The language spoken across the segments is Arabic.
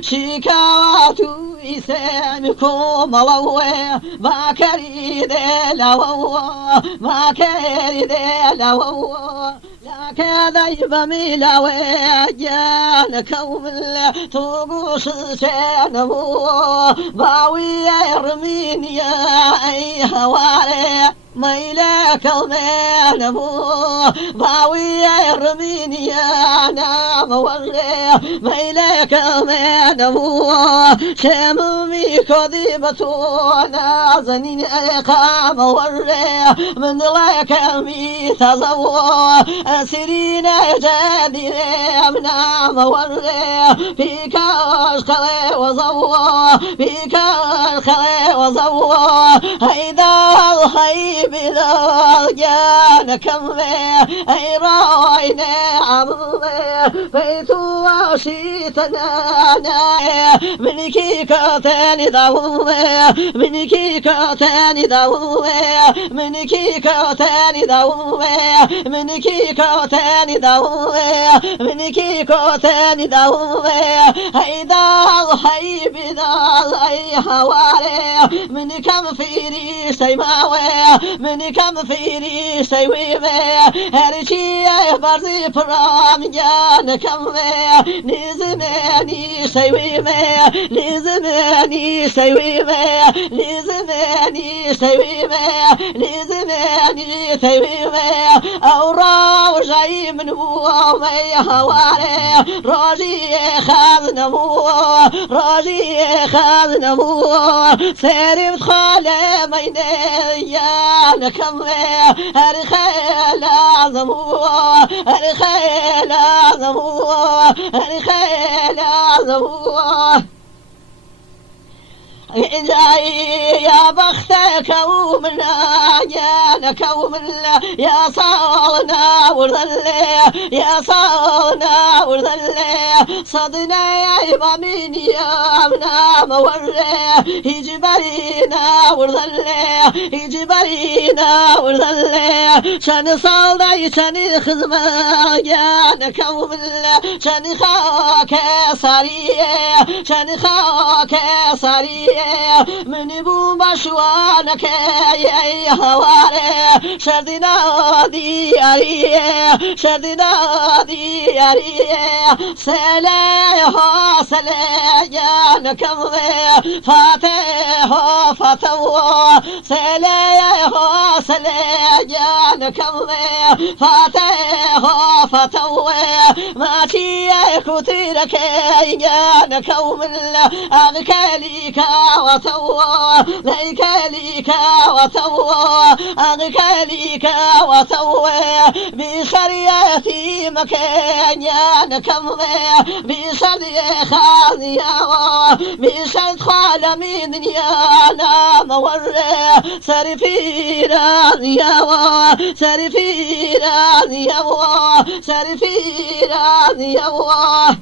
شكاواتو يسامكم الله ما كريد لو ما كريد لو لا كذا يبميلا ويجان كومل توقوس سنبو باوي يرميني اي هواري ميلك ومين ابوه باوي يرميني انا موري ميلك ومين ابوه شمومي كذبتونا زنين ايقام وري من لك ميت زوه سرين جديد امنا موري فيك اشقلي وزوه فيك اشقلي وزوه هيدا الخيب بذا كم أي راينا عمي بيتو وشيتنا منكي كتاني داوي منكي كتاني داوي منكي كتاني داوي منكي كتاني داوي منكي كتاني داوي هيدا الحي بذا أي حواري من كم فيري سيماوي من كم فيني سوي هرشي برزي فرام جان كم لزماني سوي لزماني سوي لزماني سوي لزماني سوي أورا وجاي من ومي هواري راجي خاذ نمو راجي خاذ نمو سيري بتخالي ميني كم الخيل عظموه الخيل عظموه الخيل عظموه جاي يا بختك ومنا جانك ومنا يا صالنا ورذلي يا صالنا ورذلي صدنا يا إمامين يا منا موري يجبرينا ورذلي يجبرينا ورذلي شان صالنا شان خزمة جانك ومنا شان خاك صاريه شان خاك صاريه من بو مشوانك يا هواري شردنا دياري شردنا دياري سلايها سلايانك فاتح فتو سلايها سلايانك فاتح فتو ما تيك وترك يانك ومن أغكاليك وتوى ليك ليك وتوى أغكاليك وتوى بشريتي مكان يانكم بشري خاضيا بشري خال من دنيانا موري سرفيرا يا سرفيرا يا سرفيرا يا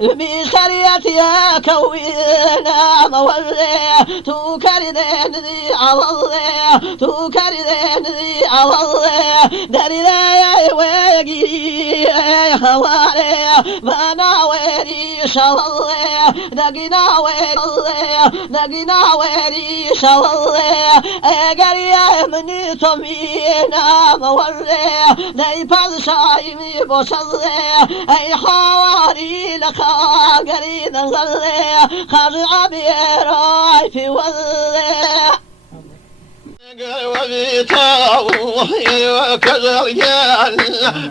بشريتي كوينا مولي توكردين ذي عوضي توكردين ذي عوضي داري لا ويجي هواري ما ويري شوالي دقنا ويري دقنا ويري شوالي اقري مني تمينا مولي داي بادشاي بوشالي اي حواري لك قريد الغلي خرع بيراي في وذي وبيتاو وكذليان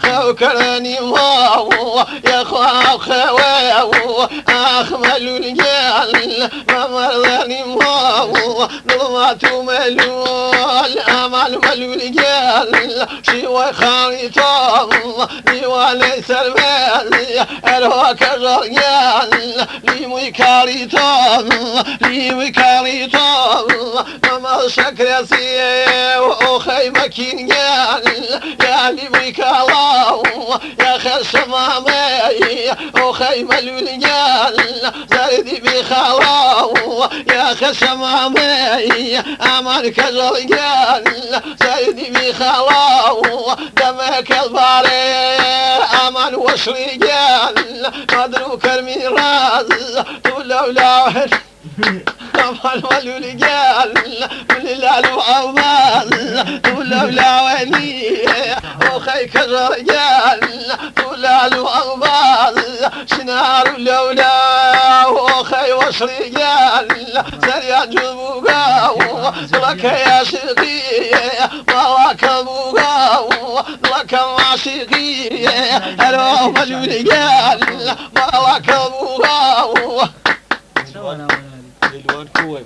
خوكرني ماو يا خواو خواو أخمل الجال ممرضني ماو نظماتو ملول أمال ملو الجال شوي خارطان ديواني سلمال أروا كذليان ليمي كاريطان ليمي كاريطان ماما شكرا سي وخي مكين يا لي بك الله يا خشم مامي وخي ملول زايدي بخلاو يا خشم مامي امان كجل زايدي بخلاو دمك الباري امان وشري مدروك الميراث تولوا أمان والولجال من الهلال وعوض تولوا ويني وخيك الرجال تولوا وعوض شنار لولا وخي وشرجال سريع جبوقاو لك يا شقي مواك بوقاو لك معشقي هلو والولجال مواك بوقاو الوان كوي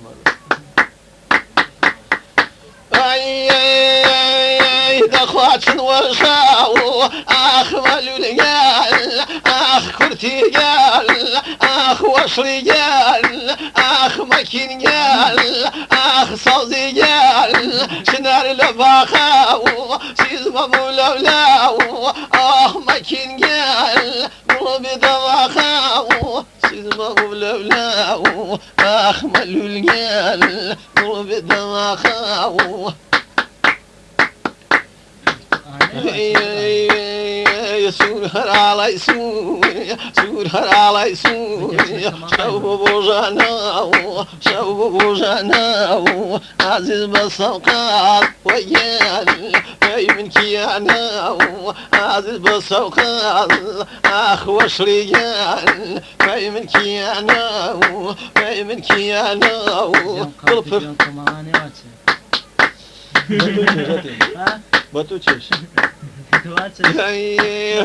دخوات ورشاو اخ ملوليال اخ كرتيال اخ وشريال اخ مكينيال اخ صوزيال شنار لباخاو سيزم مولولاو اخ مكينيال بدواخاو سيزم مولولاو اخ ملوليال بدواخاو سور على سور على سور شوب بوجاناو عزيز بالسوقات ويان في من كياناو عزيز بالسوقات اخ وشريان في من كياناو في من كياناو باتوچش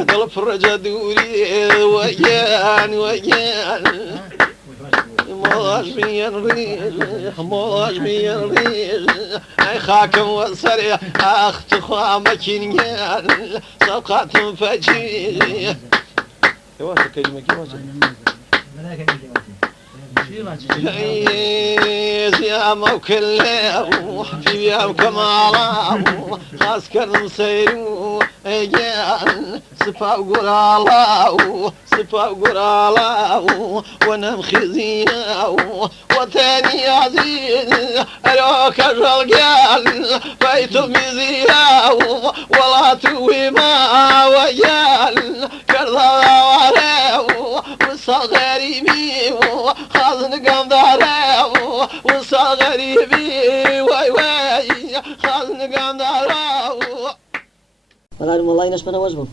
ضل فرجة دوري ويان مولاش بيان ريل اي خاكم والسريع اخ تخوى مكينيان سوقات فجي يواسا كلمة يواسا يا موكل في يوم كمالاو خاص كرم سيرو ايجان سفاو قرالاو ونم خزيناو وثاني عزيز اروك الرجال بيت مزياو ولا توي ما ويال كرضا وراو وصغريبي خازن قمدارو وصغريبي واي خازن قمدارو والله ينشبنا وجبه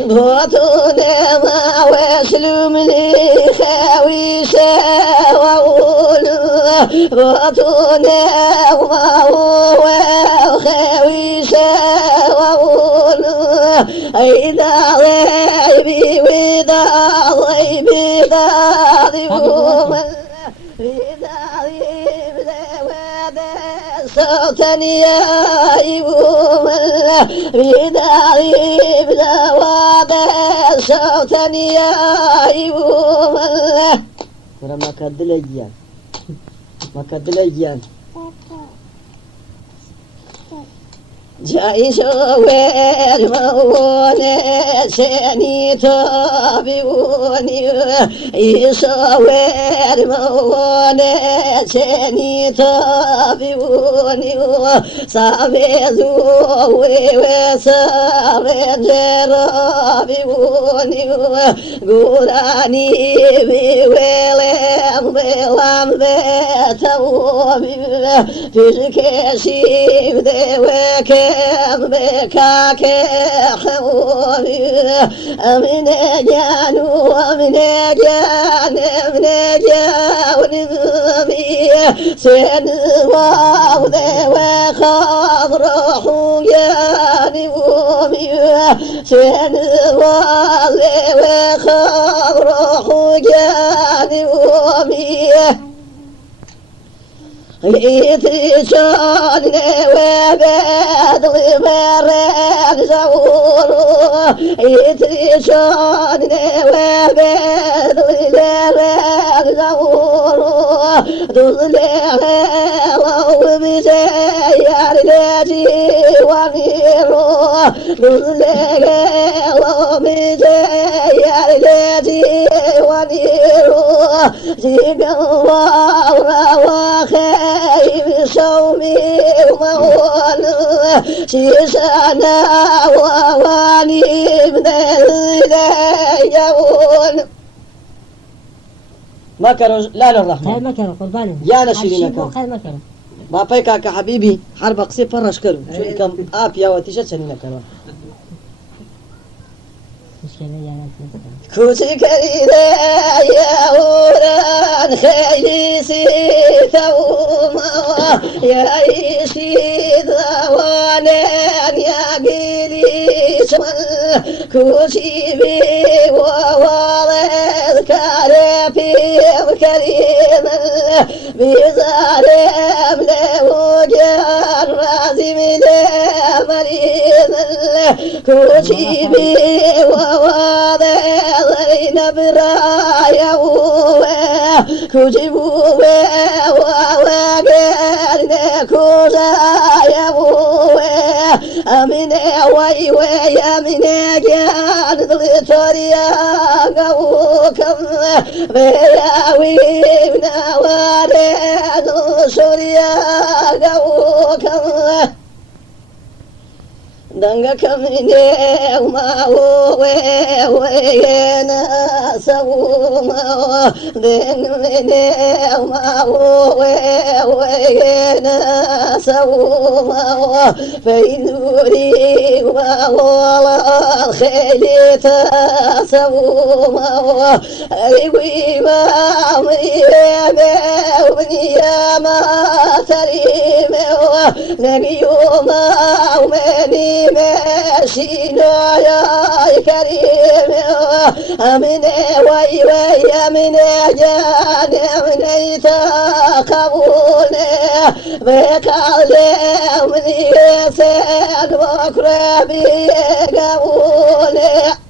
غطونا ما وسلم لي خاويسا وأولو غطونا ما هو خاويسا وأولو إذا ضيبي وإذا ضيبي ضاضي ومن إذا ضيب صوتني يا يوم بداري بدواد صوتني يا يوم ما كدليان جاي شوير موني سني طابيوني يشوير موني سني طابيوني صابي زوي وصابي جرابيوني قراني بيولم بلام بيتوبي فيشكشي بدوكي بكاك خوي من جان ومن جان من جان ذبي سن واو وخاض روح جاني ومي سن واو وخاض روح جاني ومي يتشون وبعد غبران زورو يتشون وبعد غبران زورو تظلع وبسيار التي وميرو تظلع وبسيار التي وميرو وخير صومي وموال سيسانا وواني من اليون ما كانوا لا للرحمن خير ما كانوا قرباني يا نشيرين كانوا خير ما كانوا ما فيك حبيبي حرب قصي فرش كرو شو كم يا وتيشت سنين كانوا كوسك إذا يا وران خيلي سيثوما يا إيشي ذوانان يا قيلي شمال كوشي بي ووالد كارفي وكريم بزارم لوجان رازم لمريم كوشي بي وواضعين برايا كجبوا وواقرنا كوزايا أمين وي أمين جان ذلتوريا قوكم بياوينا وارين سوريا قوكم دنگا كميني وما وينا سوما دنگا وما وينا سوما فينوري وولا خيلي تسوما ايوي ما يا ما تريم نقيوما ومني ماشينا يا كريم أمين وي أمين جان أمين تقبولي بكالي من يسان وكربي قبولي